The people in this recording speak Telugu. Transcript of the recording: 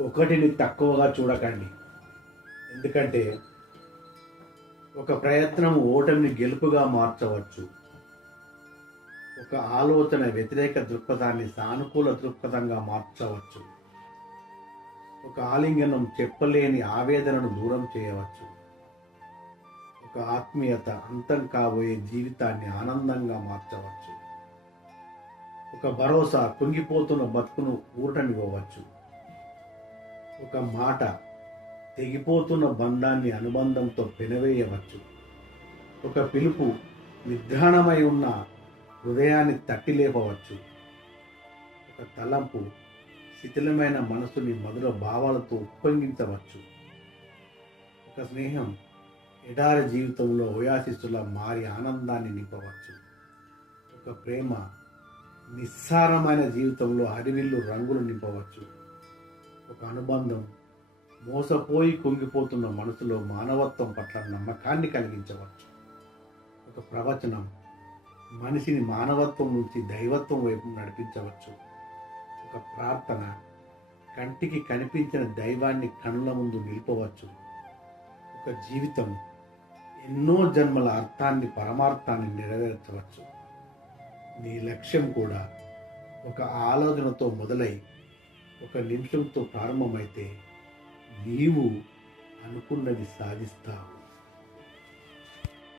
ఒకటిని తక్కువగా చూడకండి. ఎందుకంటే ఒక ప్రయత్నం ఓటమిని గెలుపుగా మార్చవచ్చు. ఒక ఆలోచన వ్యతిరేక దృక్పథాన్ని సానుకూల దృక్పథంగా మార్చవచ్చు. ఒక ఆలింగనం చెప్పలేని ఆవేదనను దూరం చేయవచ్చు. ఒక ఆత్మీయత అంతం కాబోయే జీవితాన్ని ఆనందంగా మార్చవచ్చు. ఒక భరోసా కుంగిపోతున్న బతుకును ఊరటనివ్వవచ్చు. ఒక మాట తెగిపోతున్న బంధాన్ని అనుబంధంతో పెనవేయవచ్చు. ఒక పిలుపు నిద్రాణమై ఉన్న హృదయాన్ని తట్టి లేపవచ్చు. ఒక తలంపు శిథిలమైన మనసుని మధుర భావాలతో ఉప్పొంగించవచ్చు. ఒక స్నేహం ఎడారి జీవితంలో ఓయాసిస్సులా మారి ఆనందాన్ని నింపవచ్చు. ఒక ప్రేమ నిస్సారమైన జీవితంలో హరివిల్లు రంగులు నింపవచ్చు. ఒక అనుబంధం మోసపోయి కుంగిపోతున్న మనసులో మానవత్వం పట్ల నమ్మకాన్ని కలిగించవచ్చు. ఒక ప్రవచనం మనిషిని మానవత్వం నుంచి దైవత్వం వైపు నడిపించవచ్చు. ఒక ప్రార్థన కంటికి కనిపించిన దైవాన్ని కనుల ముందు నిలుపవచ్చు. ఒక జీవితం ఎన్నో జన్మల అర్థాన్ని పరమార్థాన్ని నెరవేర్చవచ్చు. నీ లక్ష్యం కూడా ఒక ఆలోచనతో మొదలై ఒక నిమిషంతో ప్రారంభమైతే నీవు అనుకున్నది సాధిస్తావు.